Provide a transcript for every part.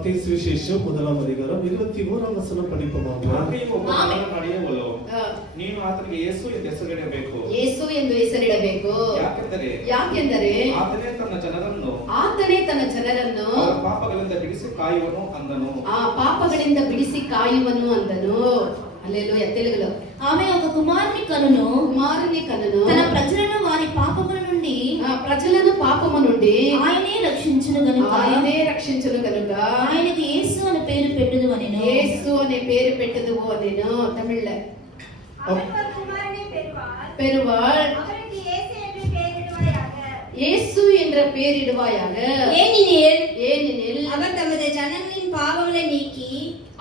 மத்தேயு சுவிசேஷம் 1ஆம் அதிகாரம் 21ஆம் வசனம் படிப்போமாக. ಆಕೆಯು ಒಬ್ಬನನ್ನು ನಡೆಯುವಳು, ನೀನು ಆತನಿಗೆ ಯೇಸು ಎಂದು ಹೆಸರಿಡಬೇಕು. ಯೇಸು ಎಂದು ಹೆಸರಿಡಬೇಕು. ಯಾಕೆಂದರೆ ಆತನೇ ತನ್ನ ಜನರನ್ನು ಅವರ ಪಾಪಗಳಿಂದ ಬಿಡಿಸಿ ಕಾಯುವನು ಅಂದನು. ಆ ಪಾಪಗಳಿಂದ ಬಿಡಿಸಿ ಕಾಯುವನು ಅಂದನು. హల్లెలూయా. తెలుగులో ఆమె ఒక కుమారుని కనును తన ప్రజలను వారి పాపముల నుండి పాపము నుండి ఆయనే రక్షించును గనుక ఆయనకి యేసు అనే పేరు పెట్టుదు అనెను. యేసు అనే పేరు పెట్టుదువు అనెను. తమిళ్ల அவர் குமாரனை பெறுவாள். அவருக்கு இயேசு என்று பெயரிடுவாயாக. இயேசு என்ற பெயரிடுவாயாக. ஏனெனில் அவர் தமது ஜனங்களின் பாவங்களை நீக்கி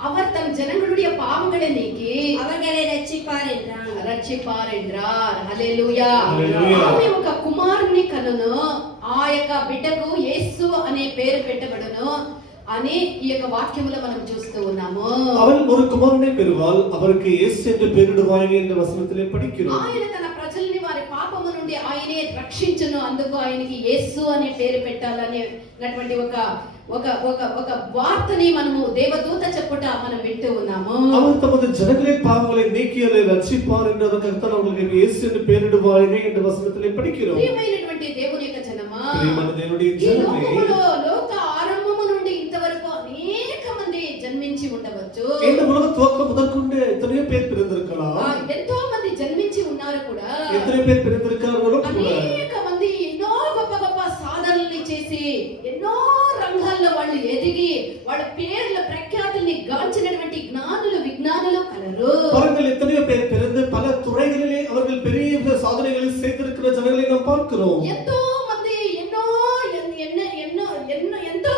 அவர் தம் ஜனங்களுடைய பாவங்களை நீக்கி அவர்களை ரட்சிப்பார் என்றார். హల్లెలూయా. హల్లెలూయా. ఆమె ఒక కుమారుని కనును, ఆ యొక్క బిడ్డకు యేసు అనే పేరు పెట్టబడును అని ఈ యొక్క వాక్యములో మనం చూస్తూ ఉన్నాము. அவள் ஒரு குமாரனை பெறுவாள், அவருக்கு இயேசு என்று பெயரிடுவாயாக என்ற వచనத்திலே படிக்கிறோம். ఆయన తన ప్రజల్ని వారి పాపము నుండి ఆయనే రక్షించును, అందుకు ఆయనకి యేసు అనే పేరు పెట్టాలనేటువంటి ఒక వార్తని మనము దేవదూత చెప్పుట మనం వింటూ ఉన్నాము. அவர் தமது ஜனங்களின் பாவங்களை நீக்கியவரை ரட்சிப்பார் என்ற கர்த்தர் அவர்களுக்கு இயேசு என்று பெயரிடுவாயாக என்ற வசனத்திலே படிக்கிறோம். ప్రియమైనటువంటి దేవుని యొక్క జనమా, ప్రియమైన దేవుని ఈ జనమే, లోకములో లోక ఆరంభము నుండి ఇంతవరకు అనేక మంది జన్మించి ఉండవచ్చు. இந்த உலக துவக்கம் முதற்கொண்டு எத்தனையோ பேர் பிறந்திருக்கலாம். ఎంతో మంది జన్మించి ఉన్నారు కూడా. எத்தனை பேர் பிறந்திருக்கிறார்களோ అనేక మంది ఎన్నో గొప్ప గొప్ప సాధనల్ని చేసి ఎన్నో రంగాల్లో వాళ్ళు ఎదిగి వాళ్ళ పేర్ల ప్రఖ్యాతుల్ని గాంచినటువంటి జ్ఞానులు విజ్ఞానులు కలరు. பாருங்கள், எத்தனையோ பேர் பிறந்து பல துறைகளிலே அவர்கள் பெரிய சாதனைகளை செய்திருக்கிற ஜனங்களை நாம் பார்க்கிறோம். ఎంతో మంది ఎంతో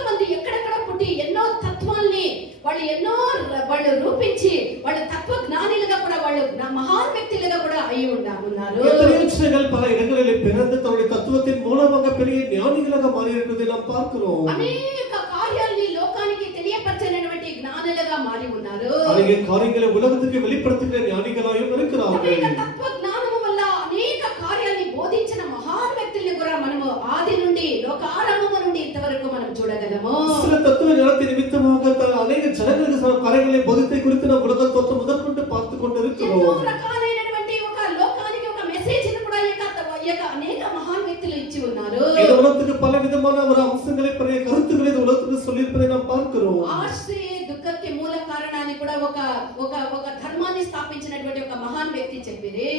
మంది ఎక్కడెక్కడ పుట్టి ఎన్నో తత్వాల్ని వాళ్ళు రూపించి వాళ్ళ తత్వ జ్ఞానిలుగా కూడా వాళ్ళు మహాన్ వ్యక్తులుగా కూడా అయి ఉన్నారు. எத்தனையோ ஜனங்கள் பல இடங்களிலே பிறந்து தன்னுடைய தத்துவத்தின் மூலமாக பெரிய ஞானிகளாக மாறி இருக்கிறதை நாம் பார்க்கிறோம். అనేక కార్యాలని లోకానికి తెలియపరచనటువంటి జ్ఞానులుగా మారి ఉన్నారు. అనేక కార్యங்களை உலகத்துக்கு வெளிப்படுத்துகிற ஞானிகளாயும் இருக்கிறார்கள். అనేక తత్వ జ్ఞానము వల్ల అనేక కార్యాలని బోధించిన మహాన్ వ్యక్తుల్ని కూడా మనము ఆది నుండి లోకారంభము నుండి ఇంతవరకు మనం చూడగలము. சில தத்துவ ஞானத்தின் நிமித்தமாக అనేక జనங்களுக்கு కార్యங்களை బోధిத்தை குறித்து நாம் உலக தோற்றம் முதற்கொண்டு பார்த்து கொண்டிருக்கிறோம். ఎన్నో రకాలైనటువంటి ఒక లోకానికి ఒక మెసేజ్ ని కూడా అనేక మహాన్ వ్యక్తులు ఇచ్చి ఉన్నారు. இந்த உலகத்துக்கு பல விதமான ஒரு அம்சங்களை பெரிய கருத்துக்களை இந்த உலகத்துக்கு சொல்லியிருப்பதை நாம் பார்க்கிறோம். ఆశే దుఃఖకి మూల కారణాన్ని కూడా ఒక ధర్మాన్ని స్థాపించినటువంటి ఒక మహాన్ వ్యక్తి చెప్పిరే.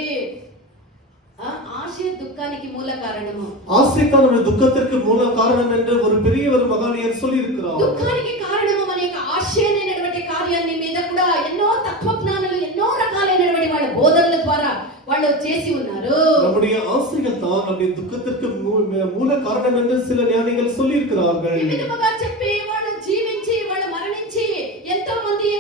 ఆశే దుఃఖానికి మూల కారణము. ஆசை தான் நம்முடைய துக்கத்திற்கு மூல காரணம் என்று ஒரு பெரிய ஒரு மகானியர் சொல்லி இருக்கிறார். దుఃఖానికి కారణము మన యొక్క ఆశయమైనటువంటి కార్యాన్ని మీద కూడా ఎన్నో తత్వజ్ఞానులు ఎన్నో రకాలైనటువంటి వాళ్ళ బోధనల ద్వారా వాళ్ళు చేసి ఉన్నారు. நம்முடைய ஆசைகள் தான் நம்முடைய துக்கத்திற்கு மூல காரணம் என்று சில ஞானிகள் சொல்லி இருக்கிறார்கள். ఈ విధముగా చెప్పి వాళ్ళు జీవించి వాళ్ళు మరణించి ఎంతో మంది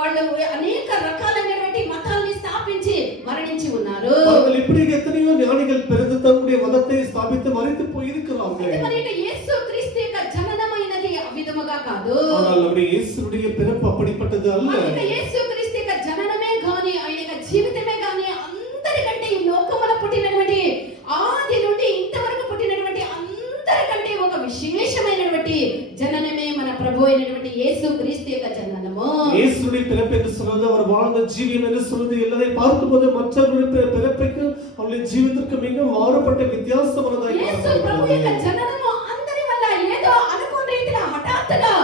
వాళ్ళు అనేక రకాలైనటువంటి మతాల్ని స్థాపించి మరణించి ఉన్నారు. அவர்கள் இப்படி எத்தனையோ ஞானிகள் பிறந்து தன்னுடைய மதத்தை ஸ்தாபித்து மரித்து போயிருக்கிறார்கள். మరి యేసు క్రీస్తు యొక్క జననమైనది ఆ విధముగా కాదు. ஆனால் நம்முடைய இயேசுவுடைய பிறப்பு அப்படிப்பட்டது அல்ல. మరి యేసు క్రీస్తు యొక్క జననమే గాని ఆయన యొక్క జీవితమే గాని అందరికంటే ఈ లోకములో పుట్టినటువంటి ఆది నుండి ఇంతవరకు పుట్టినటువంటి అందరికంటే ఒక విశేషమైనటువంటి జననమే మన ప్రభు అయినటువంటి యేసు క్రీస్తు యొక్క జననము. இயேசுவுடைய பிறப்பு என்று சொல்வது அவர் வாழ்ந்த ஜீவியம் என்று சொல்வது எல்லாரை பார்க்கும்போது மற்றவர்களுடைய பிறப்புக்கு அவருடைய ஜீவிதத்திற்கு மிக மாறுபட்ட வித்தியாசமானதாக యేసు ప్రభు యొక్క జననము అందరి వల్ల ఏదో అనుకోని రీతిలో హఠాత్తుగా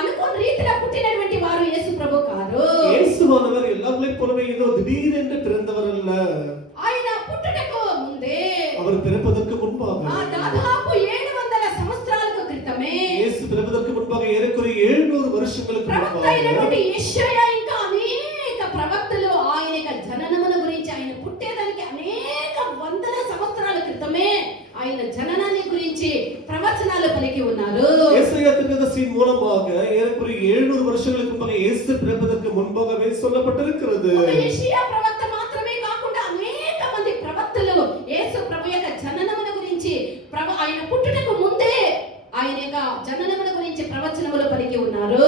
అనుకోని రీతిలో పుట్టినటువంటి వారు యేసు ప్రభు కాదు. இயேசுவானவர் எல்லாரையும் போலவே ஏதோ திடீரென்று பிறந்தவர் அல்ல. ఆయన పుట్టుటకు ముందే அவர் பிறப்பதற்கு முன்பாக దాదాపు 700 సంవత్సరాలకు క్రితమే இயேசு பிறப்பதற்கு முன்பாக ஏறக்குறைய 700 வருஷங்களுக்கு ప్రవక్త అయినటువంటి యెషయా ఇంకా అనేక ప్రవక్తలు ఆయన యొక్క జననమును గురించి ఆయన పుట్టేదానికి అనేక వందల సంవత్సరాల క్రితమే ఆయన జననాన్ని గురించి ప్రవచనాలు పలికి ఉన్నారు. ஏசாயா தீர்க்கதரிசியின் மூலமாக ஏறக்குறைய 700 வருஷங்களுக்கு முன்பாக இயேசு பிறப்பதற்கு முன்பாகவே சொல்லப்பட்டிருக்கிறது. యెషయా ప్రవక్త మాత్రమే కాకుండా అనేక మంది ప్రవక్తలు యేసు ప్రభు యొక్క జననమును గురించి ఆయన పుట్టుటకు ముందే ఆయన యొక్క జననమును గురించి ప్రవచనములు పలికి ఉన్నారు.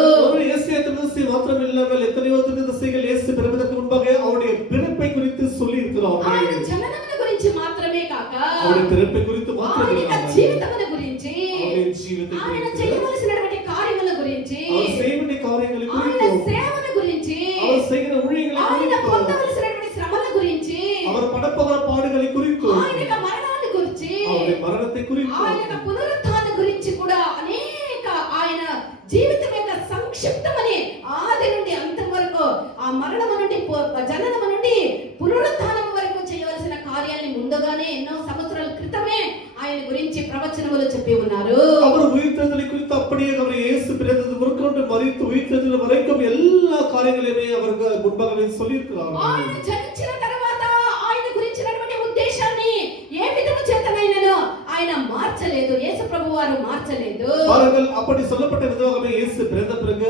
ஏசாயா தீர்க்கதரிசி மாத்திரம் இல்லாமல் எத்தனையோ தீர்க்கதரிசிகள் இயேசு பிறப்பதற்கு முன்பாக அவருடைய பிறப்பை குறித்து சொல்லி இருக்கிறார்கள். ఆయన జననమును గురించి మాత్రమే కాక அவருடைய பிறப்பை குறித்து மாத்திரமே ఆయన జీవితమును గురించి அவருடைய జీవితం ఆయన చేయవలసినటువంటి కార్యముల గురించి குறித்து ఆయన యొక్క పునరుత్థానం గురించి కూడా అనేక ఆయన జీవితం యొక్క సంక్షిప్తమని ఆది నుండి అంతం వరకు ఆ మరణము నుండి జననము నుండి పునరుత్థానం వరకు చేయవలసిన కార్యాన్ని ముందుగానే ఎన్నో సంవత్సరాల క్రితమే ఆయన గురించి ప్రవచనములు చెప్పి ఉన్నారు. அவர் உயிர்த்தெழுதலை குறித்து அப்படியே அவர் இயேசு பிறந்தது முதற்கொண்டு மரித்து உயிர்த்தெழுதல் வரைக்கும் எல்லா காரியங்களையுமே அவர்கள் முன்பாகவே சொல்லியிருக்கிறார். ఆయన జనించిన తర్వాత ఆయన గురించినటువంటి ఉద్దేశాన్ని ఏ విధము చేతనైనను ఆయన మార్చలేదు. యేసు ప్రభువారు మార్చలేదు. அவர்கள் அப்படி சொல்லப்பட்ட விதமாகவே இயேசு பிறந்த பிறகு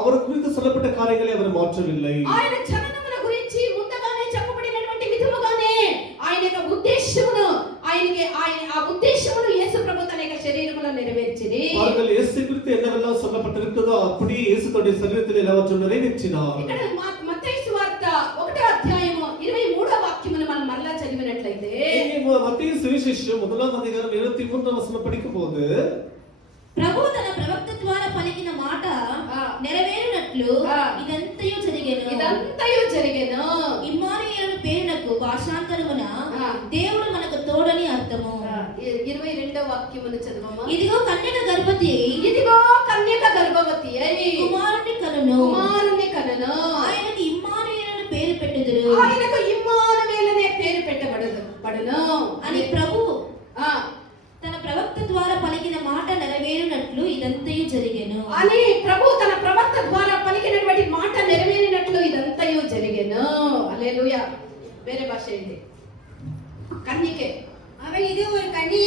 அவர் குறித்து சொல்லப்பட்ட காரியங்களை அவர் மாற்றவில்லை. ఆయన జననమున గురించి ముందుగానే చెప్పబడినటువంటి విధముగానే ఆయన యొక్క ఉద్దేశమును ఆయన ఆ ఉద్దేశమును యేసు ప్రభు తన యొక్క శరీరములో నెరవేర్చిరి. அவர்கள் இயேசு குறித்து என்னவெல்லாம் சொல்லப்பட்டிருக்கிறதோ அப்படியே இயேசு தன்னுடைய சரீரத்தில் எல்லாவற்றையும் நிறைவேற்றினார். ఇక్కడ మత్తయి సువార్త 1వ అధ్యాయము 23వ వాక్యమును మనం మరలా చదివినట్లయితే மத்தேயு சுவிசேஷம் 1వ அதிகாரம் 23వ వచనం படிக்கும்போது ప్రభు తన ప్రవక్త ద్వారా పలికిన మాట నెరవేరునట్లు ఇదంతయు జరిగెను. ఇమ్మానుయేలు పేరునకు భాషాంతరమున దేవుడు మనకు తోడని అర్థము. 22వ వాక్యమును చదవమా. ఇదిగో కన్యక గర్భవతి అయి కుమారుని కనును. ఆయనకు ఇమ్మానుయేలు పేరు పెట్టుదురు. ఆయనకు ఇమ్మానుయేలనే పేరు పెట్టబడును అని ప్రభు తన ప్రవక్త ద్వారా పలికిన మాట నెరవేరునట్లు ఇదంతయు జరిగెను. అని ప్రభు తన ప్రవక్త ద్వారా పలికినటువంటి మాట నెరవేరినట్లు ఇదంతయు జరిగెను. హల్లెలూయా. వేరే భాష ఏంటి? కన్యకే. அவள் இது ஒரு கன்னிகை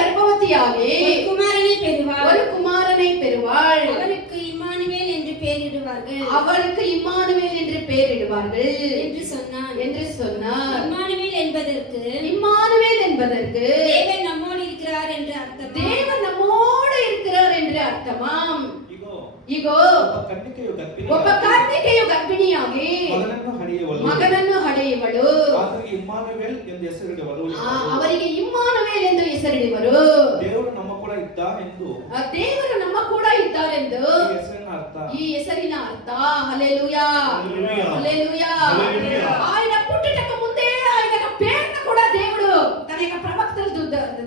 கர்ப்பவதியாகி ஒரு குமாரனை பெறுவாள். அவருக்கு இம்மானுவேல் என்று பெயரிடுவார்கள் என்று சொன்னார். இம்மானுவேல் என்பதற்கு தேவன் நம்மோடு இருக்கிறார் என்று அர்த்தமாம். ఇగో ಒಬ್ಬ ಕನ್ನಿಕೆಯು ಗರ್ಭಿಣಿಯಾಗಿ ಮಗನನ್ನು ಹಡೆಯುವಳು. ಆತನಿಗೆ ಇಮ್ಮಾನುವೇಲ್ ಎಂದು ಹೆಸರಿಡುವರು. ಅವರಿಗೆ ಇಮ್ಮಾನುವೇಲ್ ಎಂದು ಹೆಸರಿಡುವರು. ದೇವರು ನಮ್ಮ ಕೂಡ ಇದ್ದಾರೆಂದು ಈ ಹೆಸರಿನ ಅರ್ಥ. ಹಲ್ಲೆಲೂಯಾ. ఆయన పుట్టుటకు ముందే ఆయన యొక్క పేరును కూడా దేవుడు తన యొక్క ప్రవక్తల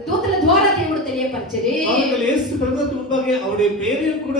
దూతల ద్వారా దేవుడు తెలియపరిచింది. அவர்கள் இயேசு பிறந்ததற்கு முன்பாக அவருடைய பெயரையும் கூட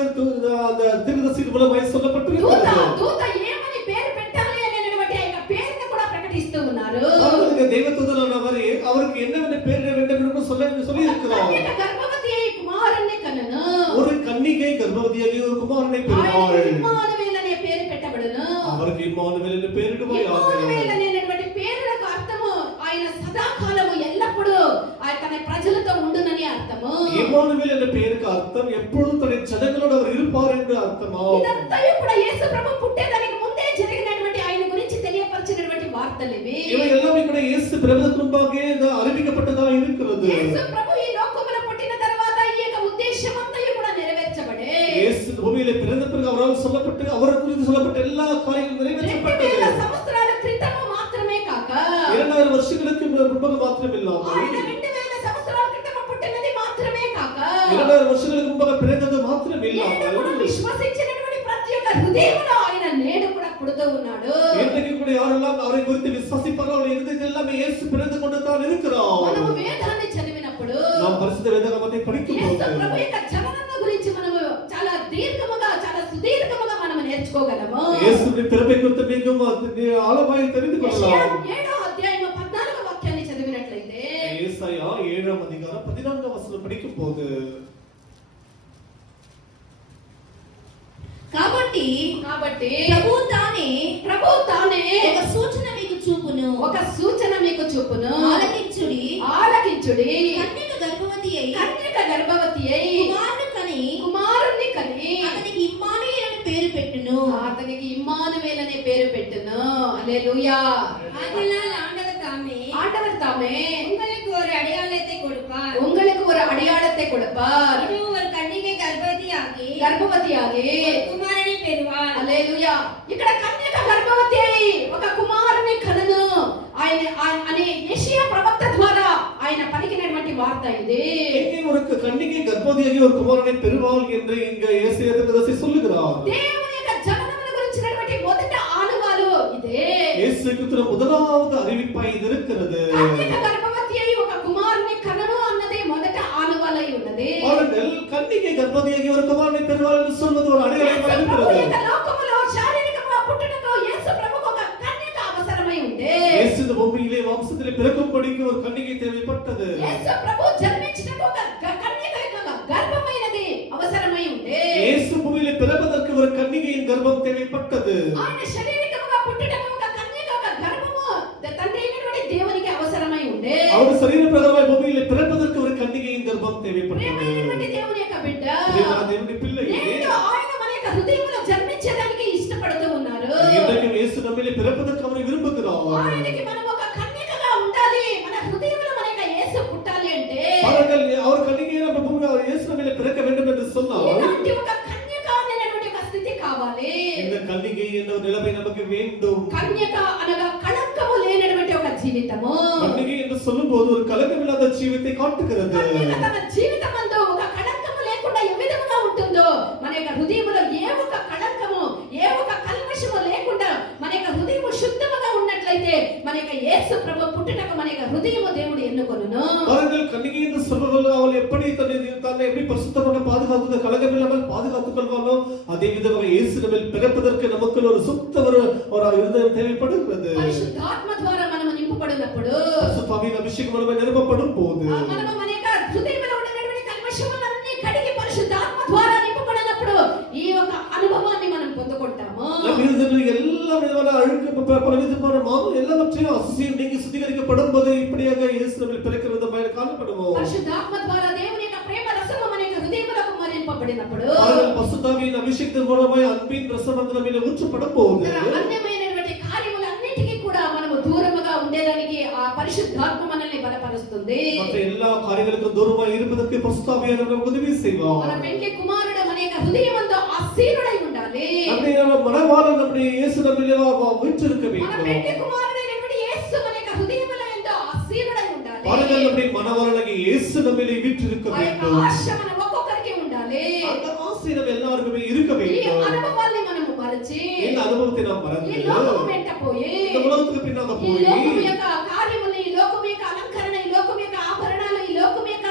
அந்த தீர்க்கதரிசி மூலமாய் சொல்லப்பட்டிருக்கிறது. దూత ఏమని పేరు పెట్టాలి అనేటువంటి ఆ యొక్క పేరును కూడా ప్రకటిస్తూ ఉన్నారు. அவர்களுக்கு தேவதூதனானவர் அவருக்கு என்னவென்று பெயரிட வேண்டும் என்று சொல்லி இருக்கிறார். గర్భవతి కుమారుని కనును. ஒரு கன்னிகை கர்ப்பவதியாகி ஒரு குமாரனை பெறுவாள். ఇమ్మానువేల్ అనే పేరు పెట్టబడును. அவருக்கு இம்மானுவேல் என்று பெயரிடுவாயாக. ఇమ్మానువేల్ అనేటువంటి పేరులకు అర్థము ఆయన సదాకాలము ఎల్లప్పుడూ ఆయన తన ప్రజలతో ఉండునని అర్థము. இம்மானுவேல் என்ற பெயருக்கு அர்த்தம் எப்பொழுதும் தன்னுடைய ஜனங்களோடு அவர் இருப்பார் என்று அர்த்தமாகும். ఇదంతా కూడా యేసు ప్రభు పుట్టేదానికి ముందే జరిగినటువంటి ఆయన గురించి తెలియపరిచినటువంటి వార్తలు ఇవి. இவை எல்லாமே கூட இயேசு பிறந்ததற்கு முன்பாக அறிவிக்கப்பட்டதா இருக்கிறது. యేసు ప్రభు ఈ లోకములో పుట్టిన తర్వాత ఈ యొక్క ఉద్దేశం అంతా కూడా నెరవేర్చబడే. இயேசு பூமியிலே பிறந்த பிறகு அவரால் சொல்லப்பட்டு அவர் குறித்து சொல்லப்பட்ட எல்லா காரியங்களும் நிறைவேற்றப்பட்டது. 2000 సంవత్సరాల క్రితము మాత్రమే కాక 2000 வருஷங்களுக்கு முன்பாக மாத்திரம் இல்லாமல் ఆయన 2000 సంవత్సరాల క్రితము పుట్టినది మాత్రమే కాక 2000 வருஷங்களுக்கு முன்பாக பிறந்தது மாத்திரம் இல்லாமல் విశ్వసించినటువంటి ప్రతి ఒక్క హృదయంలో ఆయన నేడు కూడా పుడుతూ ఉన్నాడు. இன்றைக்கு கூட யாரெல்லாம் அவரை குறித்து விசுவாசிப்பார்களோ அவருடைய இதயத்தில் எல்லாமே இயேசு பிறந்து கொண்டு தான் இருக்கிறார். మనము వేదాన్ని చదివినప్పుడు நாம் பரிசுத்த வேதாகமத்தை படிக்கும்போது యేసు ప్రభు యొక్క జననం గురించి మనము చాలా దీర్ఘముగా చాలా సుదీర్ఘముగా మనము నేర్చుకోగలము. இயேசுவின் பிறப்பை குறித்து மிகவும் ஆழமாய் தெரிந்து கொள்ளலாம். 7వ అధ్యాయం 14వ వాక్యాన్ని చదివినట్లయితే ஏசாயா 7వ அதிகாரம் 14వ వచనం படிக்கும்போது కాబట్టి ప్రభు తానే ఒక సూచన మీకు చూపును. ఆలకించుడి. కన్యక గర్భవతి అయి కుమారుణ్ణి కని అతనికి ఇమ్మానువేల్ అనే పేరు పెట్టును. హల్లెలూయా. ஆதலால் ஆண்டவர் தாமே உங்களுக்கு ஒரு அடையாளத்தை கொடுப்பார். இது ஒரு கன்னிகை கர்ப்பவதியாகி குமாரனை பெறுவாள். హల్లెలూయా. ఇక్కడ కన్యక గర్భవతి అయి ఒక కుమారుని కనును ఆయన అనే యెషయా ప్రవక్త ద్వారా ఆయన పలికినటువంటి వార్త ఇది. இங்கே ஒரு கன்னிகை கர்ப்பவதியாகி ஒரு குமாரனை பெறுவாள் என்று இங்க ஏசாயா தீர்க்கதரிசி சொல்லுகிறார். దేవుని యొక్క జననమును గురించినటువంటి మొదటి ఆనవాలు ఇదే. இயேசு கிறிஸ்துவின் முதலாவது அறிவிப்பாய் இது இருக்கிறது. కన్యక గర్భవతి అయి ఒక కుమారుని కనును ఉన్నది. அவர்கள் கன்னிகை கர்ப்பவதியாகி ஒரு குமாரனை பெறுவாள் என்று சொல்வது ஒரு அடையாளமாக యేసు ప్రభు இருக்கிறது. యొక్క లోకములో శారీరకంగా పుట్టుటకు యేసు ప్రభుకు ఒక కన్యక అవసరమై ఉండే. இயேசு இந்த பூமியிலே வம்சத்திலே பிறக்கும்படிக்கு ஒரு கன்னிகை தேவைப்பட்டது. యేసు ప్రభు జన్మించుటకు ఒక కన్యక యొక్క గర్భమైనది అవసరమై ఉండే. இயேசு பூமியிலே பிறப்பதற்கு ஒரு கன்னிகையின் கர்ப்பம் தேவைப்பட்டது. ఆయన శారీరకంగా పుట్టుటకు ఒక కన్యక ఒక గర్భము తండ్రి అయినటువంటి దేవునికి అవసరమై ఉండే. அவர் சரீர பிரகாரமாய் பூமியிலே பிறப்பதற்கு ஒரு கன்னிகையின் கர்ப்பம் தேவைப்பட்டது. ప్రియమైనటువంటి దేవుని యొక్క బిడ్డ, ప్రియమైన దేవుని పిల్లలు, నేడు ఆయన మన యొక్క హృదయంలో జన్మించడానికి ఇష్టపడుతూ ఉన్నారు. இன்றைக்கு இயேசு நம்மிலே பிறப்பதற்கு அவர் விரும்புகிறார். ఆయనకి మనం ఒక కన్యకగా ఉండాలి. మన హృదయంలో మన యొక్క యేసు పుట్టాలి అంటే அவர் கன்னிகையை நம்ம பூமியில் அவர் இயேசு நம்மிலே பிறக்க வேண்டும் என்று சொன்னால் ఇలాంటి ఒక కన్యక అనేటువంటి ఒక స్థితి కావాలి. இந்த கன்னிகை என்ற ஒரு நிலைமை நமக்கு வேண்டும். కన్యక అనగా కళంకము లేనటువంటి ఒక జీవితము. கன்னிகை என்று சொல்லும்போது ஒரு கலக்கமில்லாத ஜீவித்தை காட்டுகிறது. కన్యక తన జీవితమందు ఒక కళంకము లేకుండా ఏ విధముగా ఉంటుందో మన యొక్క హృదయంలో ఏ ఒక కళంకము ఏ ఒక కల్మషము లేకుండా మన యొక్క హృదయము శుద్ధముగా ఉన్నట్లయితే మన యొక్క యేసు ప్రభు పుట్టుటకు మన యొక్క హృదయము దేవుడు ఎన్నుకొనును. அவர்கள் கன்னிகை என்று சொல்வதில் அவள் எப்படி தன்னை எப்படி பரிசுத்தமாக பாதுகாத்து கலக்கமில்லாமல் பாதுகாத்துக் கொள்வாளோ அதே விதமாக இயேசு நம்மில் பிறப்பதற்கு நமக்கு ஒரு சுத்த ஒரு இருதயம் தேவைப்படுகிறது. పరిశుద్ధాత్మ ద్వారా మనము నింపబడినప్పుడు பரிசுத்தாவியின் அபிஷேகம் நம்மை நிரப்பப்படும் போது మనము మన యొక్క హృదయంలో ఉన్నటువంటి కల్మషములన్నీ కడిగి పరిశుద్ధాత్మ ద్వారా నింపబడినప్పుడు ఈ ఒక అనుభవాన్ని మనం పొందుకుంటాము. நம் இருதயத்தில் எல்லா விதமான அழுக்கு பல விதமான மாவு எல்லாவற்றையும் அசுசியம் நீங்கி சுத்திகரிக்கப்படும் போது இப்படியாக இயேசு நம்மில் பிறக்கிற விதமாக காணப்படுவோம். పరిశుద్ధాత్మ ద్వారా దేవుని యొక్క ప్రేమ రసము మన యొక్క హృదయంలో కుమ్మరింపబడినప్పుడు பரிசுத்தாவியின் அபிஷேகத்தின் மூலமாய் அன்பின் ரசம் நம்மில் ஊற்றப்படும் போது అన్యమైనటువంటి కార్యములన్నిటికీ కూడా మనము దూరముగా ఉండేదానికి ఆ పరిశుద్ధాత్మ మనల్ని బలపరుస్తుంది. மற்ற எல்லா காரியங்களுக்கும் தூரமாய் இருப்பதற்கு பரிசுத்தாவியானவர் நமக்கு உதவி செய்வார். మన పెండ్లి కుమారుడు మన యొక్క హృదయమందు ఆసీనుడై ఉండాలి. நம்முடைய மனவாளன் நம்முடைய இயேசு நம்மிலே வீற்றிருக்க మన வேண்டும். పెండ్లి కుమారుడైనటువంటి యేసు మన యొక్క హృదయములో ఎంతో ఆసీనుడై ఉండాలి. பாருங்கள், நம்முடைய மனவாளனாகிய இயேசு நம்மிலே வீற்றிருக்க ఆ యొక్క வேண்டும். ఆశ మన ఒక్కొక్కరికి ఉండాలి. அந்த ஆசை நம்ம எல்லாருக்குமே இருக்க ఈ வேண்டும். అనుభవాన్ని మనము మరచి இந்த அனுபவத்தை நாம் ఈ மறந்து లోకము వెంట పోయి இந்த ఉలగத்துக்கு பின்னாக ఈ போய் లోకము యొక్క కార్యములు ఈ లోకము యొక్క అలంకరణ ఈ లోకము యొక్క ఆభరణాలు ఈ లోకము యొక్క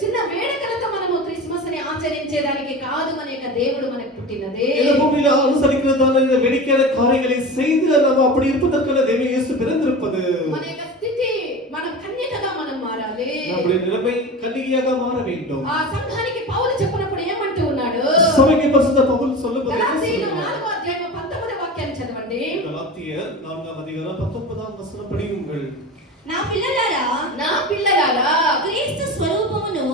చిన్న వేడుకలతో మనము క్రిస్మస్ ని ఆచరించేదానికి కాదు మన యొక్క దేవుడు మనకు పుట్టినది. இந்த பூமியில அனுசரிக்கிறதான இந்த வேடிக்கையான காரியங்களை செய்து நாம் அப்படி இருப்பதற்கான தேவ இயேசு பிறந்திருப்பது. మన యొక్క స్థితి మనం కన్యకగా మనం మారాలి. நம்முடைய நிலைமை கன்னிகையாக மாற வேண்டும். ఆ సంఘానికి పౌలు చెప్పినప్పుడు ఏమంటూ ఉన్నాడు? சபைக்கு பரிசுத்த பவுல் சொல்லும்போது గలాతీయులు 4వ అధ్యాయం 19వ వాక్యాన్ని చదవండి. கலாத்தியர் 4ஆம் அதிகாரம் 19ஆம் வசனம் படியுங்கள். నా పిల్లలారా నా పిల్లలారా క్రీస్తు స్వరూపమును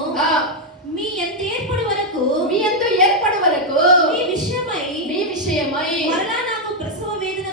మీ ఎంత ఏర్పడు వరకు మీ యందు ఏర్పడు వరకు మీ విషయమై మరలా నాకు ప్రసవ వేదన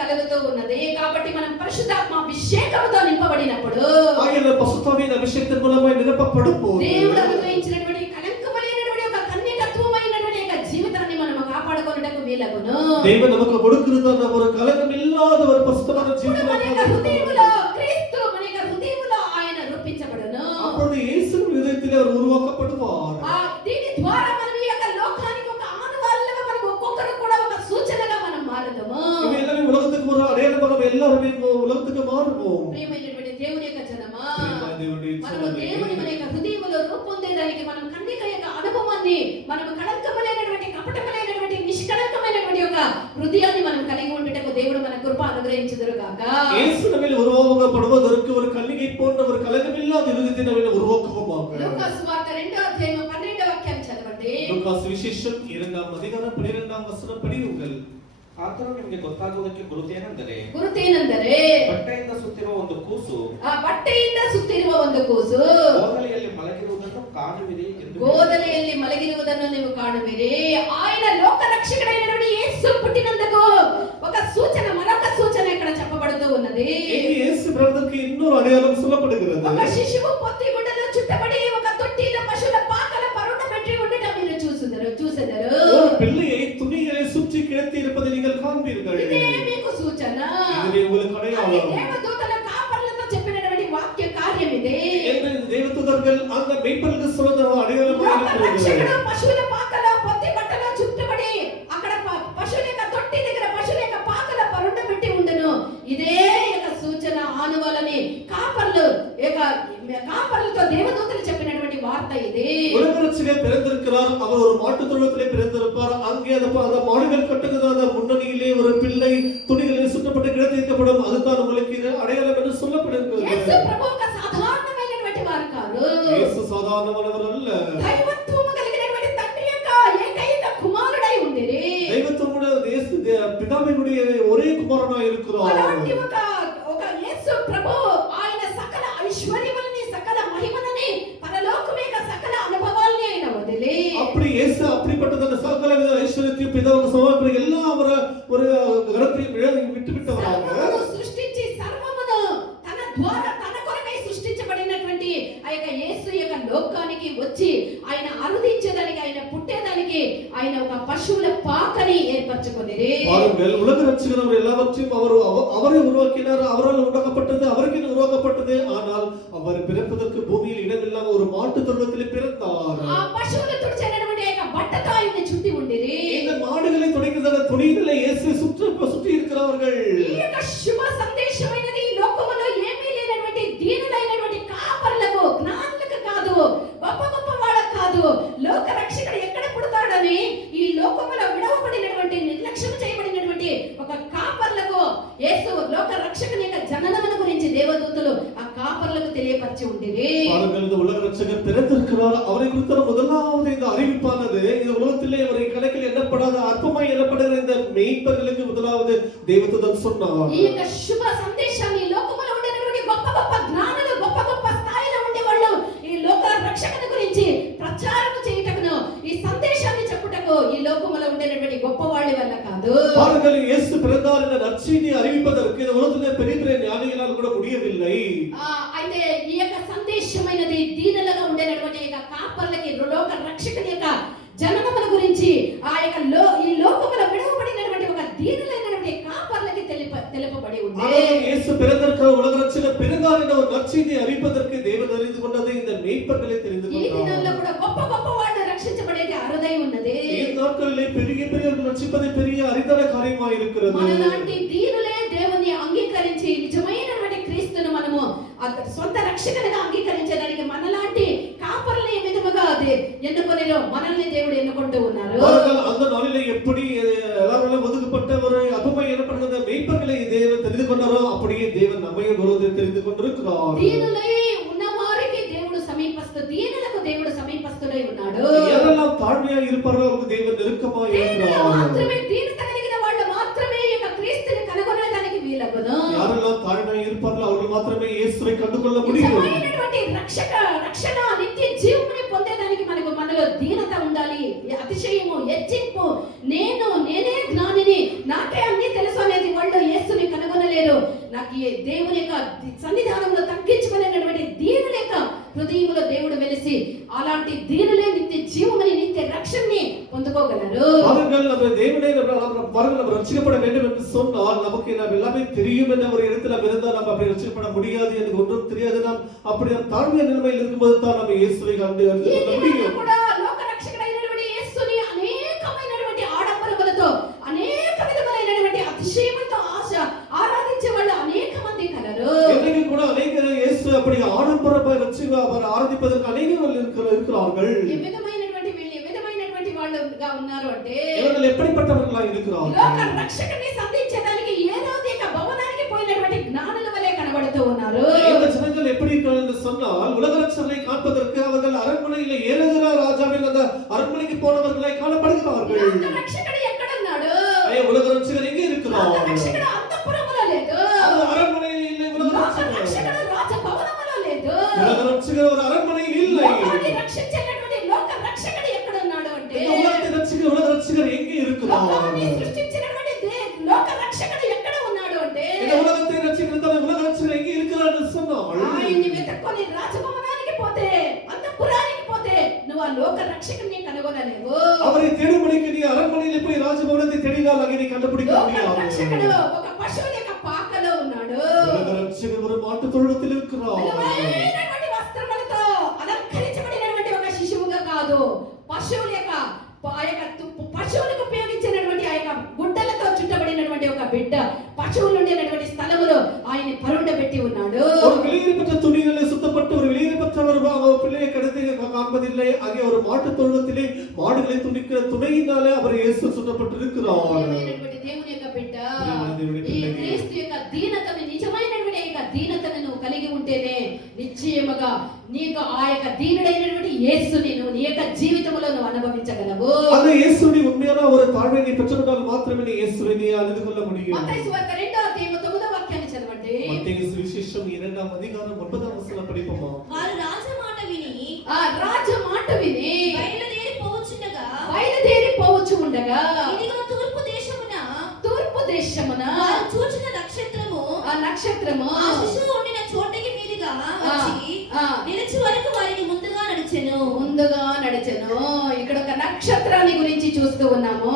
కలుగుతూ ఉన్నది. కాబట్టి మనం పరిశుద్ధాత్మ అభిషేకముతో నింపబడినప్పుడు ஆகிய பரிசுத்தாவியின் அபிஷேகத்தின் மூலமாய் நிரப்பப்படும் போது దేవుడు అనుగ్రహించినటువంటి కళంకములైనటువంటి ఒక కన్యకత్వమైనటువంటి ఒక జీవితాన్ని మనం కాపాడుకొనుటకు వీలగును. தேவன் நமக்கு கொடுக்கிறதான ஒரு கலக்கம் இல்லாத ஒரு பரிசுத்தமான మన యొక్క ஜீவிதத்தை హృదయములో క్రీస్తు మన యొక్క హృదయములో ఆయన రూపించబడును. அப்பொழுது இயேசுவின் இதயத்திலே அவர் உருவாக்கப்படுவார். దీని ద్వారా మనం ఈ యొక్క లోకానికి ఒక ఆనవాళ్ళుగా మనం ఒక్కొక్కరు కూడా ఒక సూచనగా మనం మారుదాము. இவை எல்லாமே உலகத்துக்கு ஒரு அடையாளமாக நம்ம எல்லாருமே உலகத்துக்கு மாறுவோம். ప్రియమైనటువంటి దేవుని యొక్క జనమా, ప్రియమైన దేవుని మనము జనమే, దేవుని మన యొక్క హృదయములో రూపొందేదానికి మనం కన్యక యొక్క అనుభవాన్ని మనము కళంకములైనటువంటి కపటములైనటువంటి నిష్కళంకమైనటువంటి యొక్క హృదయాన్ని మనం కలిగి ఉండటకు దేవుడు మన కృప అనుగ్రహించుదురు గాక. இயேசு நம்மில் உருவாக்கப்படுவதற்கு ஒரு கன்னிகை போன்ற ஒரு கலக்கமில்லாத இருதயத்தை நம்மில் உருவாக்குவோமாக. లూకా సువార్త 2వ అధ్యాయం 12వ వాక్యాన్ని చదవండి. லூக்கா சுவிசேஷம் 2ஆம் அதிகாரம் 12ஆம் வசனம் படியுங்கள். ಆತನು ನಿಮಗೆ ಗೊತ್ತಾಗುವುದಕ್ಕೆ ಗುರುತೇನೆಂದರೆ ಗುರುತೇನೆಂದರೆ ಬಟ್ಟೆಯಿಂದ ಸುತ್ತಿರುವ ಒಂದು ಕೂಸು ಆ ಬಟ್ಟೆಯಿಂದ ಸುತ್ತಿರುವ ಒಂದು ಕೂಸು ಗೋದಲಿಯಲ್ಲಿ ಮಲಗಿರುವುದನ್ನು ಕಾಣುವಿರಿ ಎಂದು గోదలిಯಲ್ಲಿ మలగిరుವುದನ್ನು ನೀವು ಕಾಣುವಿರಿ. ఆయన లోక రక్షకుడైనటువంటి యేసు పుట్టినందుకు ఒక సూచన మరొక సూచన ఇక్కడ చెప్పబడుతూ ఉన్నది. இங்கே இயேசு பிறந்ததற்கு இன்னொரு அடையாளம் சொல்லப்படுகிறது. ఒక శిశువు పొత్తి గుడ్డలో చుట్టబడి ఒక తొట్టిలో పశువుల పాకల పరుండ పెట్టి ఉండటం మీరు చూసెదరు. ஒரு பிள்ளையை துணிகளை சுற்றி கிடத்தி இருப்பதை நீங்கள் காண்பீர்கள். ఇదే మీకు సూచన. இதுவே உங்களுக்கு அடையாளம். దేవదూతల కాపర్లతో చెప్పినటువంటి వాక్య కార్యం ఇదే. என்று தேவதூதர்கள் அந்த மெய்ப்பர்களுக்கு சொன்ன அடையாளமாக இருக்கிறது. రక్షకుడు పశువుల పాకలో పొత్తి బట్టలో చుట్టబడి అక్కడ పశువుల యొక్క తొట్టి దగ్గర పశువుల యొక్క పాకల పరుండ పెట్టి ఉండను. ఇదే యొక్క సూచన ఆనవాలని కాపర్లు యొక్క కాపరులతో దేవదూతలు చెప్పినటువంటి వార్త ఇది. உலக ரட்சகர் பிறந்திருக்கிறார். அவர் ஒரு மாட்டு தொழுவத்திலே பிறந்திருப்பார். அங்கே அந்த மாடுகள் கட்டுகிறதான முன்னணியிலே ஒரு பிள்ளை துணிகளில் சுற்றப்பட்டு கிடத்திருக்கப்படும். அதுதான் உங்களுக்கு இது அடையாளம் என்று சொல்லப்படுகிறது. యేసు ప్రభు ఒక సాధారణమైనటువంటి వారు కాదు. యేసు సాధారణమైనవారు అల్ల. దైవత్వము కలిగినటువంటి తండ్రి యొక్క ఏకైక కుమారుడై ఉండిరి. దైవత్వమున యేసు పితావినుடைய ఒరే కుమారుడై இருக்கிறார். అలాంటి ఒక యేసు ప్రభు ఆయన సకల ఐశ్వర్యములని సకల మహిమలని పరలోకమే సకల అనుభవాల్ని ఆయన వదిలి அப்படி இயேசு அப்படிப்பட்டதான சகல வித ஐஸ்வரியத்தையும் பிதாவுக்கு சமர்ப்பணம் எல்லாம் அவர் ஒரு கரத்தில் விட்டு விட்டவராக సృష్టించి సర్వమును తన ద్వారా తన కొరకై సృష్టించబడినటువంటి ఆ యొక్క యేసు యొక్క లోకానికి వచ్చి ఆయన అరుదించేదానికి ఆయన పుట్టేదానికి ఆయన ఒక పశువుల పాకని ఏర్పరచుకొనిరి. பாருங்கள், உலக ரட்சகர் அவர் எல்லாவற்றையும் அவரை உருவாக்கினார். அவரால் உருவாக்கப்பட்டது, அவருக்கு உருவாக்கப்பட்டது. ஆனால் அவர் பிறப்பதற்கு பூமியில் இடமில்லாம ஒரு மாட்டு தொழுவத்திலே பிறந்தார். ఆ పశువులు తుడిచేటటువంటి యొక్క బట్టతో ఆయన్ని చుట్టి ఉండిరి. இந்த మాడుகளை துடைக்கிறதான துணிகளை இயேசு சுற்றி இருக்கிறார்கள். ఈ యొక్క శుభ సందేశమైనది ఈ లోకములో ఏమీ లేనటువంటి దీనులైనటువంటి కాపరులకు, జ్ఞానులకు కాదు, గొప్ప గొప్ప వాళ్ళకు కాదు, లోక రక్షకుడు ఎక్కడ పుడతాడని ఈ లోకములో విడవబడినటువంటి నిర్లక్ష్యం చేయబడినటువంటి ఒక కాపరులకు యేసు లోక రక్షకుని యొక్క జననమును గురించి దేవదూతలు ఆ కాపరులకు తెలియపరిచి ఉండిరి. பாருங்கள், இந்த உலக ரட்சகர் பிறந்திருக்கிறார். அவரை குறித்த முதலாவது இந்த அறிவிப்பானது இந்த உலகத்திலே அவரை கணக்கில் எண்ணப்படாத அற்பமாய் எண்ணப்படுகிற இந்த மெய்ப்பர்களுக்கு முதலாவது தேவதூதன் சொன்னார். ఈ యొక్క శుభ సందేశాన్ని లోకములో ఉండేటువంటి గొప్ప గొప్ప జ్ఞానులు, గొప్ప గొప్ప స్థాయిలో ఉండేవాళ్ళు ఈ లోక రక్షకుని గురించి ప్రచారం చేయటకును, ఈ సందేశాన్ని చెప్పుటకు ఈ లోకములో ఉండేటువంటి గొప్ప వాళ్ళ వల్ల కాదు. பாருங்கள், இயேசு பிறந்தார் என்ற நற்செய்தியை அறிவிப்பதற்கு இந்த உலகத்திலே பெரிய பெரிய ஞானிகளால் கூட முடியவில்லை. అయితే ఈ యొక్క సందేశమైనది దీనులుగా ఉండేటువంటి యొక్క కాపర్లకి లోక రక్షకుని యొక్క జననముల గురించి ఆ యొక్క ఈ లోకములో విడవబడినటువంటి ఒక దీనులైనటువంటి కాపర్లకి తెలుపబడి ఉంది. இயேசு பிறந்திருக்கிற உலக ரட்சகர் பிறந்தார் என்ற ஒரு நற்செய்தியை அறிவிப்பதற்கு தேவன் அறிந்து கொண்டது இந்த மெய்ப்பர்களை தெரிந்து ఈ கொண்டார். దినాల్లో కూడా గొప్ప గొప్ప వాళ్ళు రక్షించబడేది అరుదై ఉన్నది. ఈ நாட்களிலே பெரிய பெரியவர்கள் ரட்சிப்பது பெரிய அரிதான காரியமாக இருக்கிறது. మనలాంటి దీనులే దేవుని అంగీకరించి నిజమైనటువంటి క్రీస్తును మనము సొంత రక్షకునిగా అంగీకరించడానికి మనలాంటి కాపరులను ఏ విధముగా ఎన్నుకొనిరో మనల్ని దేవుడు ఎన్నుకుంటూ ఉన్నారు. அந்த நாளிலே எப்படி எல்லாரும் ஒதுக்கப்பட்ட ஒரு அபமை எனப்படுகிற மெய்ப்பர்களை தேவன் தெரிந்து கொண்டாரோ அப்படியே தேவன் நம்மையும் தெரிந்து கொண்டிருக்கிறார். దీనులై ఉన్న వారికి దేవుడు దీనులకు దేవుడు సమీపస్తుడై ఉన్నాడు. யாரெல்லாம் தாழ்மையா இருப்பார்களோ அவருக்கு தேவன் நெருக்கமாக இருக்கிறார். మాత్రమే దీనత కలిగిన వాళ్ళు మాత్రమే ఈ యొక్క క్రీస్తుని కనుగొనడానికి వీలగును. யாரெல்லாம் தாழ்மையா இருப்பார்களோ அவர்கள் மாத்திரமே இயேசுவை கண்டுகொள்ள முடியும். నిజమైనటువంటి రక్షణ నిత్య జీవముని పొందేదానికి మనలో దీనత ఉండాలి. అతిశయము, హెచ్చింపు, నేనే జ్ఞానిని, నాకే అన్ని తెలుసు అనేది వాళ్ళు యేసుని కనుగొనలేరు. నాకు ఈ దేవుని యొక్క సన్నిధానంలో తగ్గించుకునేటువంటి దీనుల యొక్క హృదయంలో దేవుడు వెలిసి అలాంటి దీనులే నిత్య జీవముని, నిత్య రక్షణని పొందుకోగలరు. அவர்கள் நம்ம தேவனை நம்ம ரட்சிக்கப்பட வேண்டும் என்று சொன்னால் நமக்கு நம்ம எல்லாமே தெரியும் என்ற ஒரு இடத்துல இருந்தால் நம்ம அப்படி ரட்சிக்கப்பட முடியாது, எனக்கு ஒன்றும் தெரியாது. நாம் அப்படி தாழ்மையான நிலைமையில் இருக்கும்போது தான் நம்ம இயேசுவை கண்டு அறிந்து முடியும். కూడా లోక రక్షకుడైనటువంటి యేసుని అనేకమైనటువంటి ఆడంబరములతో, అనేక విధములైనటువంటి అతిశయములతో ఆరాధించే వాళ్ళు అనేక మంది కలరు. இன்னைக்கு கூட அநேக இயேசு அப்படி ஆடம்பரமாக அவர் ஆராதிப்பதற்கு அநேகர்கள் இருக்கிறார்கள். ఏ విధమైనటువంటి వాళ్ళుగా ఉన్నారు అంటే இவர்கள் எப்படிப்பட்டவர்களாக இருக்கிறார்கள்? లోక రక్షకుని సంధించడానికి ఏరోదిక భవనానికి పోయినటువంటి జ్ఞానుల వలె కనబడుతూ ఉన్నారు. இந்த ஜனங்கள் எப்படி இருக்கிறார்கள் என்று சொன்னால் உலக ரட்சகரை காண்பதற்கு அவர்கள் அரண்மனையிலே ஏரோது ராஜாவின் அந்த அரண்மனைக்கு போனவர்களாய் காணப்படுகிறார்கள். లోక రక్షకుడు ఎక్కడ ఉన్నాడు? உலக ரட்சகர் எங்கே இருக்கிறார்? లోక రక్షకుడు అంతఃపురములో లేదు. அரண்மனையில் இல்லை. உலக రక్షకుడు రాజభవనములో లేదు. உலக ரட்சகர் ஒரு அரண்மனையில் இல்லை. లోకాన్ని రక్షించేటటువంటి లోక రక్షకుడు ఎక్కడ ఉన్నాడు అంటే உலக ரட்சகர் எங்கே இருக்கிறார்? లోకాన్ని సృష్టించినటువంటి లోక రక్షకుడు ఎక్కడ ఉన్నాడు అంటే இந்த உலகத்தை ரட்சிக்கிற உலக ரட்சகர் எங்கே இருக்கிறார் என்று சொன்னால் ఆయన్ని వెతుక్కొని రాజభవనానికి పోతే, అంతఃపురానికి పోతే నువ్వు ఆ లోక రక్షకుని కనుగొనలేవు. அவரை தேடும்படிக்கு நீ அரண்மனையில் போய் ராஜபவனத்தை தேடினால் அங்கே நீ கண்டுபிடிக்க లోక முடியாது. రక్షకుడు ఒక పశువు యొక్క పాకలో ఉన్నాడు. உலக ரட்சகர் ஒரு மாட்டு தொழுவத்தில் இருக்கிறார். విలువైనటువంటి వస్త్రములతో అలంకరించబడినటువంటి ఒక శిశువుగా కాదు, పశువుల యొక్క పశువులకు ఉపయోగించినటువంటి ఆ యొక్క గుడ్డలతో చుట్టబడినటువంటి ఒక బిడ్డ పశువులు ఉండేటటువంటి స్థలములో ఆయన పరుండబెట్టి ఉన్నాడు. ஒரு வெளியேறப்பட்ட துணிகளை சுத்தப்பட்டு ஒரு வயலிலே ஆகிய ஒரு மாட்டு தொழுவத்திலே மாடுகளை துணிக்கிற துணையினாலே அவர் இயேசு சுற்றப்பட்டிருக்கிறார். ప్రియమైనటువంటి దేవుని యొక్క బిడ్డ, ఈ క్రీస్తు యొక్క దీనతను, నిజమైనటువంటి ఈ యొక్క దీనతను నువ్వు కలిగి ఉంటేనే నిశ్చయముగా నీకు ఆ యొక్క దీనుడైనటువంటి యేసుని నువ్వు నీ యొక్క జీవితంలో నువ్వు అనుభవించగలవు. அந்த இயேசுவை உண்மையான ஒரு தாழ்மையை நீ பெற்றுக்கொண்டால் மாத்திரமே நீ இயேசுவை நீ அறிந்து கொள்ள முடியும். మత్తయి సువార్త 2వ అధ్యాయం 9వ వాక్యాన్ని చదవండి. மத்தேயு சுவிசேஷம் 2వ అధ్యాయం 9వ వచనం படிப்போமா. వారు రాజు మాట విని రాజు మాట విని బయలుదేరి పోవచ్చు ఉండగా ఇదిగో తూర్పు దేశమున వారు చూచిన నక్షత్రము ఆ నక్షత్రము ఆ శిశువు ఉండిన చోటికి మీదుగా వచ్చి నిలిచి వరకు వారికి ముందుగా నడిచెను. ఇక్కడ ఒక నక్షత్రాన్ని గురించి చూస్తూ ఉన్నాము.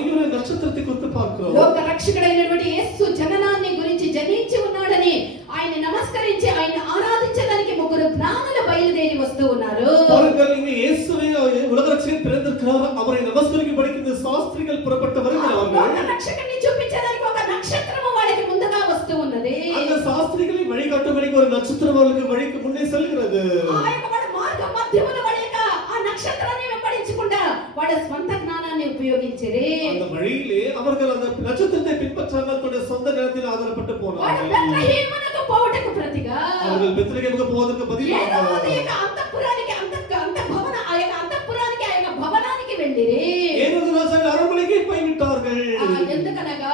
இங்க ஒரு நட்சத்திரத்தை குறித்து பார்க்கிறோம். లోక రక్షకుడైనటువంటి యేసు జననాన్ని గురించి జనించి ఉన్నాడని ఆయన నమస్కరించి ఆయన ఆరాధించడానికి ముగ్గురు జ్ఞానులు బయలుదేరి వస్తూ ఉన్నారు. பாருங்கள், இங்க இயேசுவை உலக ரட்சகர் பிறந்திருக்கிறார். அவரை நமஸ்கரிக்கும்படிக்கு இந்த சாஸ்திரிகள் புறப்பட்டு வருகிறார்கள். లోక రక్షకుడిని చూపించడానికి ఒక నక్షత్రము వాళ్ళకి ముందుగా వస్తూ ఉన్నది. அந்த சாஸ்திரிகளை வழிகாட்டும்படிக்கு ஒரு நட்சத்திரம் அவர்களுக்கு வழிக்கு முன்னே செல்கிறது. ఆ యొక్క వాడు మార్గ మధ్యమున వాడి యొక్క ఆ నక్షత్రాన్ని వెంబడించకుండా వాడు స్వంత జ్ఞానాన్ని ఉపయోగించరే. அந்த వழியிலே அவர்கள் அந்த நட்சத்திரத்தை பின்பற்றாமல் தன்னுடைய சொந்த ஞானத்தில் ஆதரப்பட்டு వాడు போனார்கள். బెత్లెహేమునకు పోవుటకు ప్రతిగా அவர்கள் பெத்லகேமுக்கு போவதற்கு பதிலாக హేరోదు యొక్క అంతఃపురానికి ఆ యొక్క అంతఃపురానికి ఆ యొక్క భవనానికి వెళ్ళిరే. హేరోదు రాజు అరణ్యమునకు పోయివిட்டார்கள். ఎందుకనగా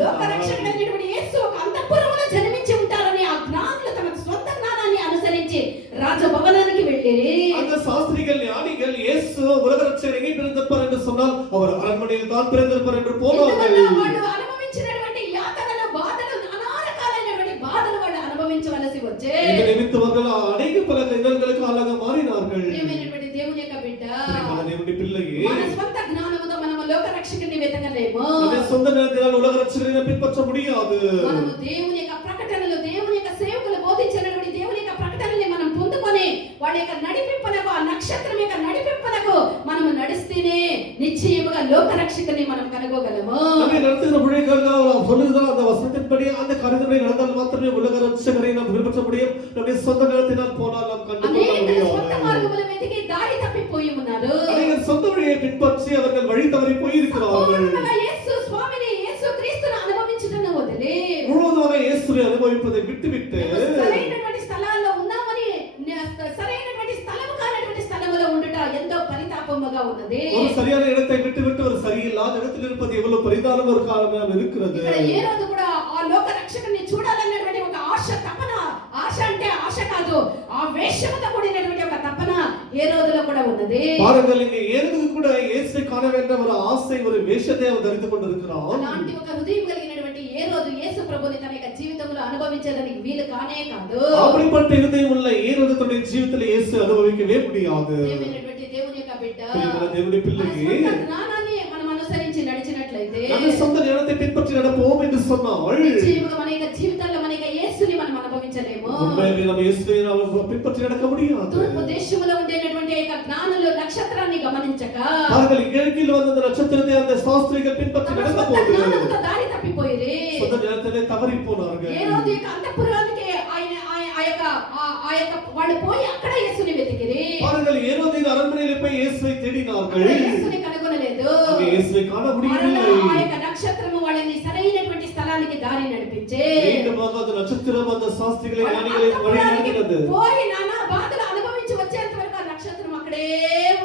లోక రక్షకుడైనటువంటి యేసు ఒక అంతఃపురములో జన్మించి ఉంటారని ఆ జ్ఞానులు తమ స్వంత జ్ఞానాన్ని అనుసరించి రాజభవనానికి వెళ్ళిరే. அந்த சாஸ்திரிகள் ஞானிகள் இயேசு உலக ரட்சகர் எங்கே பிறந்திருப்பார் என்று சொன்னால் அவர் அரண்மனையில் தான் பிறந்திருப்பார் என்று போனார்கள். వాళ్ళు అనుభవించినటువంటి యాతనలు, బాధలు, నానా రకాలైనటువంటి బాధలు వాళ్ళు అనుభవించవలసి వచ్చే. இது நிமித்தவர்கள் அநேக பல இன்னல்களுக்கு ஆளாக மாறினார்கள். ప్రియమైనటువంటి దేవుని యొక్క బిడ్డ, మన దేవుని పిల్లకి మన స్వంత జ్ఞానముతో మనము లోక రక్షకుడిని వెతకలేము. మన సొంత జ్ఞానத்தினால் உலக ரட்சகரை பின்பற்ற முடியாது. మనము దేవుని యొక్క ప్రకటనలు, దేవుని యొక్క సేవకులు బోధించినటువంటి దేవుని యొక్క ప్రకటనల్ని మనం పొందుకొని వాడి యొక్క నడిపింపునకు, ఆ నక్షత్రం యొక్క నడిపింపునకు మనము నడిస్తేనే నిశ్చయముగా లోక రక్షకుని మనం కనుగోగలము. நம்மை நடத்துகிற முழைக்காக சொல்லுகிற அந்த வசனத்தின்படி அந்த காரியங்களை நடந்தால் மாத்திரமே உலக ரட்சகரை நாம் பின்பற்ற முடியும். நம்முடைய சொந்த ஞானத்தினால் போனால் நாம் கண்டுகொள்ள అనేకులు సొంత முடியாது. మార్గముల వెతికి దారి తప్పిపోయి ఉన్నారు. அநேகர் சொந்த வழியை பின்பற்றி அவர்கள் வழி தவறி போயிருக்கிறார்கள். పూర్ణంగా యేసు స్వామిని, యేసు క్రీస్తును అనుభవించుటను వదిలి முழுவதுமாக இயேசுவை அனுபவிப்பதை விட்டுவிட்டு సరైనటువంటి స్థలాల్లో ఉన్నామని, సరైనటువంటి స్థలము కానటువంటి స్థలములో ఉండుట ఎంతో పరితాపముగా ఉన్నది. ஒரு சரியான இடத்தை விட்டுவிட்டு ஒரு சரியில்லாத இடத்தில் இருப்பது எவ்வளவு பரிதாபம் ஒரு காரணமாக இருக்கிறது. ఇక్కడ ఏ రోజు కూడా ఆ లోక రక్షకుని చూడాలన్నటువంటి ఒక ఆశ, తపన, ఆశ అంటే ఆశ కాదు, ఆ వేషముతో కూడినటువంటి ఒక తపన ఏ రోజులో కూడా ఉన్నది. பாருங்கள், இங்கே ஏறுக்கு கூட இயேசுவை காண வேண்டிய ஒரு ஆசை, ஒரு வேஷத்தை அவர் தரித்து கொண்டிருக்கிறார். అలాంటి ఒక హృదయం కలిగినటువంటి ఏ రోజు యేసు ప్రభుని తన యొక్క జీవితంలో అనుభవించడానికి వీలు కానే కాదు. அப்படிப்பட்ட இருதயம் உள்ள ஏரோது தன்னுடைய ஜீவிதத்தில் இயேசு அனுபவிக்கவே முடியாது. ప్రియమైనటువంటి దేవుని యొక్క బిడ్డ, பிரியமான தேவனுடைய మన பிள்ளையே, సొంత జ్ఞానాన్ని మనం అనుసరించి నడిచినట్లయితే நம்ம சொந்த ஞானத்தை பின்பற்றி நடப்போம் என்று சொன்னால் నిశ్చయముగా మన యొక్క జీవితాల్లో మన యొక్క యేసుని మనం అనుభవించలేము. உண்மையிலே நம்ம இயேசுவை நாம் பின்பற்றி நடக்க முடியாது. తూర్పు దేశములో ఉండేటటువంటి యొక్క జ్ఞానులు నక్షత్రాన్ని గమనించక பாருங்கள், கிழக்கில் வந்த அந்த நட்சத்திரத்தை அந்த சாஸ்திரிகள் பின்பற்றி తమ நடந்த సొంత போது జ్ఞానముతో దారి తప్పిపోయిరి. சொந்த ஞானத்திலே தவறி போனார்கள். ఏ రోజు యొక్క అంతఃపురానికి ఆ యొక్క వాళ్ళు పోయి అక్కడ యేసుని వెతికిరి. பாருங்கள், ஏரோதின் அரண்மனையிலே போய் இயேசுவை தேடினார்கள். అక్కడ యేసుని కనుగొనలేదు. அங்கே இயேசுவை காண முடியவில்லை. ఆ యొక్క నక్షత్రము వాళ్ళని సరైనటువంటి స్థలానికి దారి నడిపించే. மீண்டுமாக அந்த நட்சத்திரம் அந்த சாஸ்திரிகளை ஞானிகளை வழி நடத்தினது. పోయి నానా బాధలు అనుభవించి వచ్చేంత వరకు ఆ నక్షత్రం అక్కడే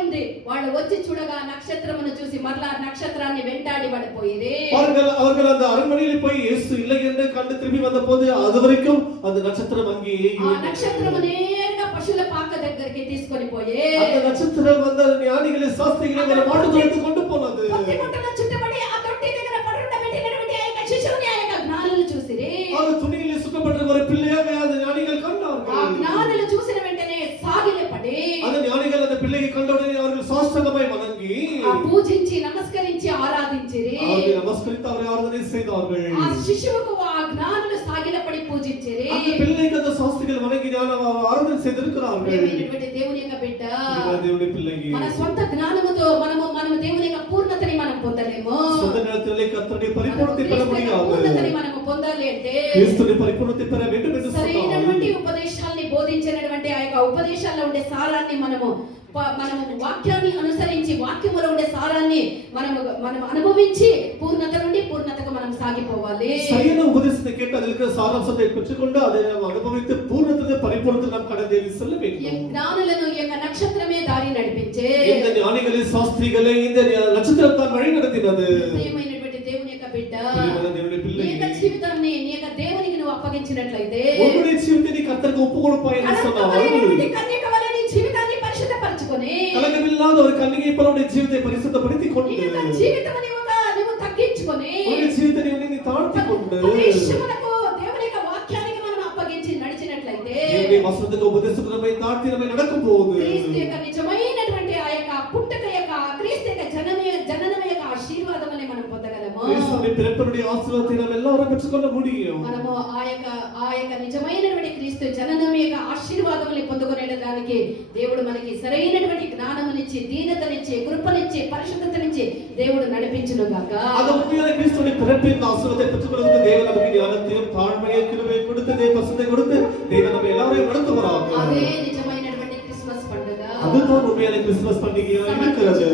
ఉంది. వాళ్ళు వచ్చి చూడగా నక్షత్రమును చూసి మరలా నక్షత్రాన్ని వెంటాడి పడిపోయిరి. பாருங்கள், அவர்கள் அந்த அரண்மனையில் போய் இயேசு இல்லை என்று கண்டு திரும்பி வந்த போது அது வரைக்கும் அந்த நட்சத்திரம் அங்கேயே ఆ నక్షత్రము నేరుగా పశువుల పాక దగ్గరికి తీసుకొని పోయి அந்த நட்சத்திரம் அந்த ஞானிகளை சாஸ்திரிகளை ஒரு மாட்டு தொழுத்து கொண்டு போனது. తొట్టి గుట్టలో చుట్టబడి ఆ తొట్టి దగ్గర పడుండబెట్టినటువంటి ఆ యొక్క శిశువుని, ఆ యొక్క జ్ఞానులు చూసిరి. அவர் துணியில் சுத்தப்பட்ட ஒரு பிள்ளையாக அந்த ஞானிகள் ఆ கண்டார்கள். జ్ఞానులు చూసిన వెంటనే సాగిలపడి அந்த ஞானிகள் அந்த பிள்ளையை கண்ட உடனே அவர்கள் சாஷ்டாங்கமாய் வணங்கி ఆ పూజించి నమస్కరించి ఆరాధించిరి. அவரை நமஸ்கரித்து அவரை ஆராதனை செய்தார்கள். ఆ శిశువుకు ఆ జ్ఞానులు సాగిలపడి పూజించిరి. அந்த பிள்ளைக்கு அந்த சாஸ்திரிகள் வணங்கி ஆராதனை செய்திருக்கிறார்கள். ప్రియమైనటువంటి దేవుని యొక్క బిడ్డ, தேவனுடைய பிள்ளையே, మన స్వంత జ్ఞానముతో మనము దేవుని యొక్క పూర్ణతని మనం పొందలేము. சொந்த நேரத்திலே கர்த்தருடைய பரிபூர்ணத்தை பெற క్రీస్తు యొక్క முடியாது. పూర్ణతని మనము పొందాలి అంటే கிறிஸ்துவின் பரிபூர்ணத்தை பெற வேண்டும் என்று సరైనటువంటి சொன்னால் ఉపదేశాల్ని బోధించే బోధించినటువంటి ఆ యొక్క ఉపదేశాల్లో ఉండే సారాన్ని మనము వాక్యాన్ని అనుసరించి వాక్యములో ఉండే సారాన్ని మనం అనుభవించి పూర్ణత నుండి పూర్ణతకు మనం సాగిపోవాలి. சரியான உபதேசத்தை கேட்டு அதில் இருக்கிற சாராம்சத்தை பெற்றுக்கொண்டு அதை நாம் அனுபவித்து பூர்ணத்தை பரிபூர்ணத்தை நாம் கடந்து செல்ல வேண்டும். జ్ఞానులను ఈ యొక్క నక్షత్రమే దారి నడిపించే. இந்த ஞானிகளே சாஸ்திரிகளே இந்த நட்சத்திரம் தான் வழி நடத்தினது. ప్రియమైనటువంటి దేవుని యొక్క బిడ్డ, దేవుని పిల్ల, నీ యొక్క జీవితాన్ని నీ యొక్క దేవునికి నువ్వు అప్పగించినట్లయితే உன்னுடைய ஜீவித்தை நீ கர்த்தருக்கு ஒப்புக்கொடுப்பாய் என்று சொன்னார். కన్యక వలె నీ జీవితాన్ని పరిశుద్ధపరచుకొని கலங்கமில்லாத ஒரு கன்னிகை போல உன்னுடைய ஜீவித்தை பரிசுத்தப்படுத்திக் கொண்டு నీ యొక్క జీవితాన్ని నువ్వు తగ్గించుకొని உன்னுடைய జీవితాన్ని நீ தாழ்த்திக் கொண்டு ఉపదేశమునకు దేవుని యొక్క వాక్యానికి మనం అప్పగించి నడిచినట్లయితే దేవుని వసంతకు ఉపదేశకులపై తాழ்తినమై నడకపోదు. క్రీస్తు యొక్క నిజమైనటువంటి ఆ యొక్క పుట్టుక యొక్క క్రీస్తు యొక్క జననం యొక్క ఆశీర్వాదమని మనం పొందగలము. క్రీస్తుని పిరపనుడి ఆశీర్వాదத்தை நாம் எல்லாரும் பெற்றுக்கொள்ள முடியும். మనము ఆ యొక్క నిజమైనటువంటి క్రీస్తు జననం యొక్క ఆశీర్వాదముని పొందుకునేదానికి దేవుడు మనకి సరైనటువంటి జ్ఞానమునిచ్చి దీనతనిచ్చి కృపనిచ్చి పరిశుద్ధతనిచ్చి దేవుడు నడిపించును గాక. அந்த உண்மையான கிறிஸ்துவின் பிறப்பின் ஆசீர்வாதத்தை பெற்றுக்கொள்வதற்கு தேவன் நமக்கு ஞானத்தையும் தாழ்மையையும் கிருபையையும் கொடுத்து பரிசுத்தத்தை கொடுத்து தேவன் நம்ம எல்லாரையும் நடத்துவாராக. అదే నిజమైనటువంటి క్రిస్మస్ పండుగ. அதுதான் உண்மையான கிறிஸ்துமஸ் பண்டிகையாக இருக்கிறது.